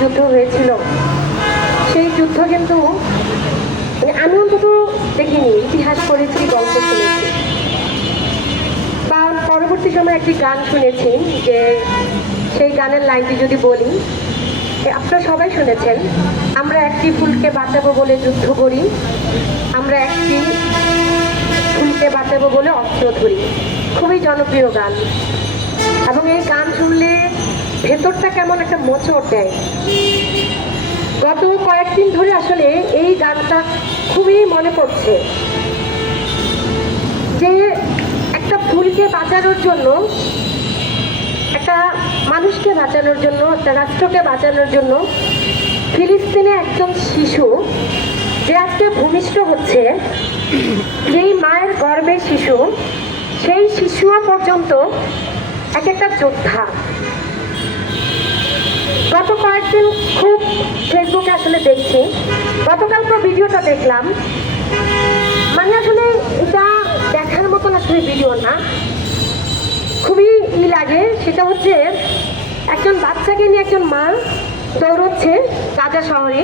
যুদ্ধ হয়েছিল সেই যুদ্ধ কিন্তু আমি অন্তত দেখিনি, ইতিহাস পড়েছি, গল্প শুনেছি, বা পরবর্তী সময় একটি গান শুনেছি, যে সেই গানের লাইনটি যদি বলি, আপনারা সবাই শুনেছেন, আমরা একটি ফুলকে বাঁচাবো বলে যুদ্ধ করি, আমরা একটি ফুলকে বাঁচাবো বলে অস্ত্র ধরি। খুবই জনপ্রিয় গান, এবং এই গান শুনলে ভেতরটা কেমন একটা মোচড় দেয়। গত কয়েকদিন ধরে আসলে এই গানটা খুবই মনে পড়ছে, যে একটা ফুলকে বাঁচানোর জন্য, একটা মানুষকে বাঁচানোর জন্য, একটা রাষ্ট্রকে বাঁচানোর জন্য ফিলিস্তিনে একজন শিশু যে আজকে ভূমিষ্ঠ হচ্ছে, যেই মায়ের গর্ভের শিশু, সেই শিশুও পর্যন্ত এক একটা যোদ্ধা। গত কয়েকদিন খুব ফেসবুকে আসলে দেখছি, গতকালকে ভিডিওটা দেখলাম, মানে আসলে এটা দেখার মতন আসলে ভিডিও না, খুবই লাগে। সেটা হচ্ছে একজন বাচ্চাকে নিয়ে একজন মা দৌড়চ্ছে গাজা শহরে,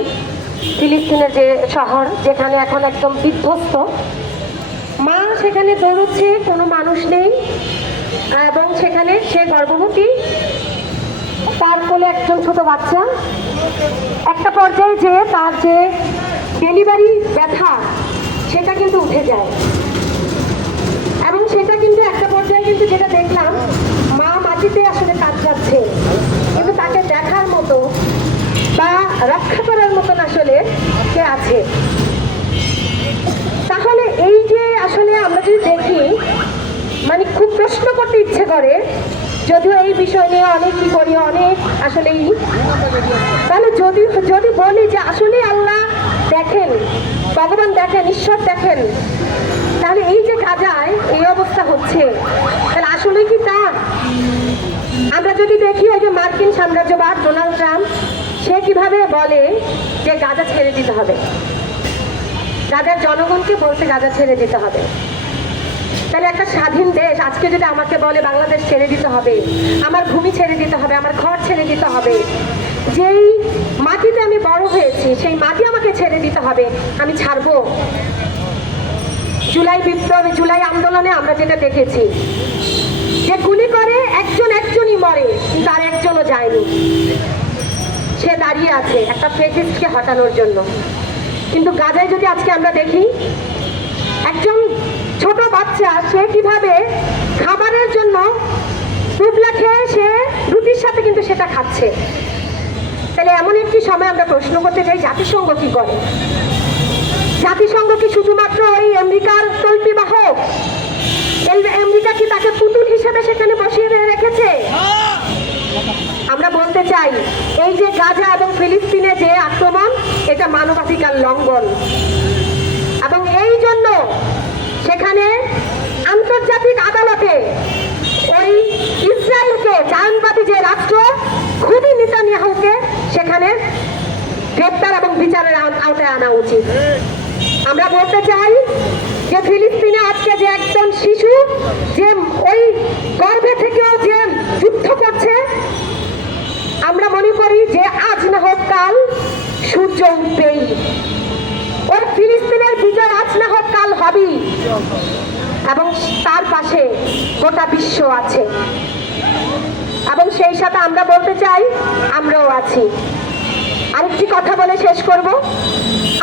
ফিলিস্তিনের যে শহর যেখানে এখন একদম বিধ্বস্ত, মা সেখানে দৌড়চ্ছে, কোনো মানুষ নেই, এবং সেখানে সে গর্ভবতী, তার কোলে একজন ছোট বাচ্চা। একটা পর্যায়ে যে তার যে ডেলিভারি ব্যথা সেটা কিন্তু উঠে যায়, এবং সেটা কিন্তু একটা পর্যায়ে কিন্তু যেটা দেখলাম, মা মাটিতে আসলে কাঁদছে, কিন্তু তাকে দেখার মতো বা রক্ষা করার মতন আসলে কে আছে। তাহলে এই যে আসলে আমরা যদি দেখি, মানে খুব প্রশ্ন করতে ইচ্ছে করে, যদিও এই বিষয় নিয়ে অনেক কি করি, অনেক আসলেই, তাহলে যদি বলি যে আসলে আল্লাহ দেখেন, ভগবান দেখেন, ঈশ্বর দেখেন, তাহলে এই যে গাজায় এই অবস্থা হচ্ছে, তাহলে আসলে কি তা? আমরা যদি দেখি, ওই যে মার্কিন সাম্রাজ্যবাদ ডোনাল্ড ট্রাম্প, সে কিভাবে বলে যে গাজা ছেড়ে দিতে হবে, গাজার জনগণকে বলছে গাজা ছেড়ে দিতে হবে। তাহলে একটা স্বাধীন দেশ আজকে যদি আমাকে বলে বাংলাদেশ ছেড়ে দিতে হবে, আমার ভূমি ছেড়ে দিতে হবে, আমার ঘর ছেড়ে দিতে হবে, যেই মাটিতে আমি বড় হয়েছি সেই মাটি আমাকে ছেড়ে দিতে হবে, আমি ছাড়বো? জুলাই বিপ্লবে, জুলাই আন্দোলনে আমরা যেটা দেখেছি, যে গুলি করে একজনই মরে, কিন্তু আর একজনও যায়নি, সে দাঁড়িয়ে আছে একটা ফ্যাসিস্টকে হটানোর জন্য। কিন্তু গাজায় যদি আজকে আমরা দেখি, একজন ছোট বাচ্চা সে কিভাবে খাবারের জন্য টুকলা খেয়ে সে রুটির সাথে কিন্তু সেটা খাচ্ছে। তাহলে এমন একটি সময় আমরা প্রশ্ন করতে চাই, জাতিসংঘ কি করে? জাতিসংঘ কি শুধুমাত্র ওই আমেরিকার তল্পি বাহক? আমেরিকা কি তাকে পুতুল হিসেবে সেখানে বসিয়ে রেখেছে? আমরা বলতে চাই, এই যে গাজা এবং ফিলিস্তিনে যে আক্রমণ, এটা মানবাধিকার লঙ্ঘন, এবং এই জন্য সেখানে আন্তর্জাতিক আদালতে ওই ইসরায়েলকে, জায়নবাদী যে রাষ্ট্র, খুবই নেতানিয়াহুকে সেখানে গ্রেপ্তার এবং বিচারের আওতায় আনা উচিত। আমরা বলতে চাই যে ফিলিস্তিনে আজকে যে একজন শিশু, যে ওই গর্ভে থেকেও যে যুদ্ধ করছে, আমরা মনে করি যে আজ না হোক কাল সূর্য উঠবেই, ওই ফিলিস্তিনের বিজয় আজ না হোক কাল হবেই, এবং তার পাশে গোটা বিশ্ব আছে, এবং সেই সাথে আমরা বলতে চাই আমরাও আছি। আরেকটি কথা বলে শেষ করব,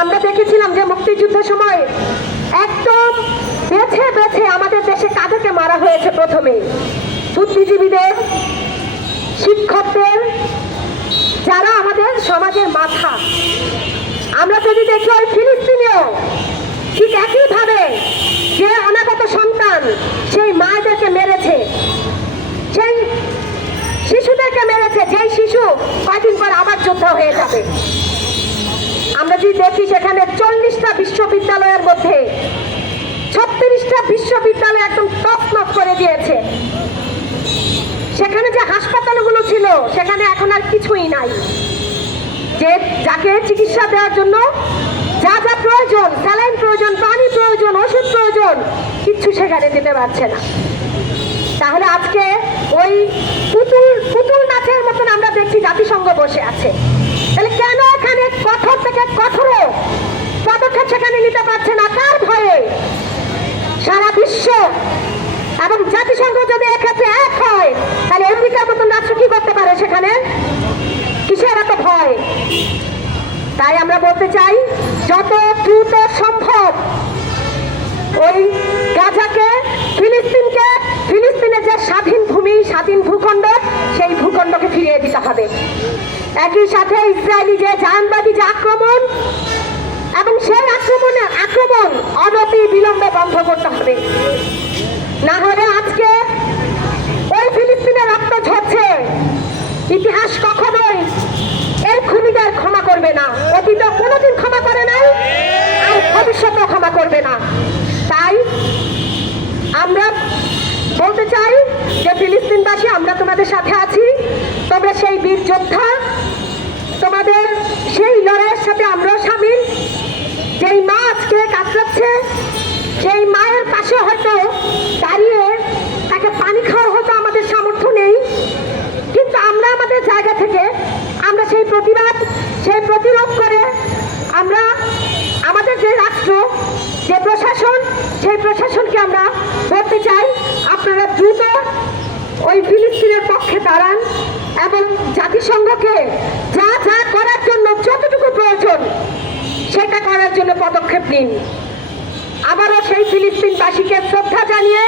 আমরা দেখেছিলাম যে মুক্তিযুদ্ধের সময় একদম বেছে বেছে আমাদের দেশে কাদেরকে মারা হয়েছে, প্রথমে বুদ্ধিজীবীদের, শিক্ষকদের, যারা আমাদের সমাজের মাথা। আমরা যদি দেখি ওই ফিলিস্তিনেও ঠিক একইভাবে যে অনাগত সন্তান সেই মায়েদেরকে মেরেছে, সেই শিশুদেরকে মেরেছে, যেই শিশু কয়েকদিন পর আবার যোদ্ধা হয়ে যাবে। আমরা যদি দেখি সেখানে 40টা বিশ্ববিদ্যালয়ের মধ্যে 36টা বিশ্ববিদ্যালয় একদম তছনছ করে দিয়েছে। সেখানে যে হাসপাতালগুলো ছিল সেখানে এখন আর কিছুই নাই, যে যাকে চিকিৎসা দেওয়ার জন্য যা যা প্রয়োজন, স্যালাইন প্রয়োজন, পানি প্রয়োজন, ওষুধ প্রয়োজন, কিচ্ছু সেখানে দিতে পারছে না। তাহলে আজকে ওই পুতুল নাচের মতন আমরা দেখছি জাতিসংঘ বসে আছে। নিতে পারছে না, কার ভয়ে? সারা বিশ্ব এবং জাতিসংঘ যদি এক্ষেত্রে এক হয়, তাহলে আমেরিকার মতন রাষ্ট্র কি করতে পারে সেখানে? কিসের এত ভয়? তাই আমরা বলতে চাই, যত দ্রুত সম্ভব ওই গাজাকে, ফিলিস্তিনের যে স্বাধীন ভূমি, স্বাধীন ভূখণ্ড, সেই ভূখণ্ডকে ফিরিয়ে দিতে হবে। একই সাথে ইসরায়েলি যে জাহানবাদী যে আক্রমণ, এবং সেই আক্রমণ অনতি বিলম্বে বন্ধ করতে হবে। না হলে আজকে ওই ফিলিস্তিনের রক্ত ঝরছে, ইতিহাস কখনোই এই খুনিদের ক্ষমা করবে না। অতীতে কোনোদিন ক্ষমা করে নাই, আর ভবিষ্যতেও ক্ষমা করবে না। তাই আমরা বলতে চাই যে ফিলিস্তিনবাসী, আমরা তোমাদের সাথে আছি। তোমরা সেই বীর যোদ্ধা, তোমাদের সেই লড়াইয়ের সাথে আমরাও সামিল। যেই মা আজকে কাতরাচ্ছে, সেই মায়ের পাশে হয়তো দাঁড়িয়ে তাকে পানি খাওয়ার হয়তো আমাদের সামর্থ্য নেই, কিন্তু আমরা আমাদের জায়গা থেকে আমরা সেই প্রতিবাদ, সেই প্রতিরোধ করে আমরা আমাদের যে রাষ্ট্র, যে প্রশাসন, সেই প্রশাসনকে আমরা বলতে চাই, আপনারা দ্রুত ওই ফিলিস্তিনের পক্ষে দাঁড়ান এবং জাতিসংঘকে যা যা করার জন্য যতটুকু প্রয়োজন সেটা করার জন্য পদক্ষেপ নিন। আবারও সেই ফিলিস্তিনবাসীকে শ্রদ্ধা জানিয়ে,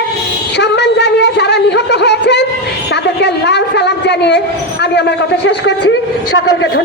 সম্মান জানিয়ে, যারা নিহত হয়েছেন তাদেরকে লাল সালাম জানিয়ে আমি আমার কথা শেষ করছি। সকলকে ধন্যবাদ।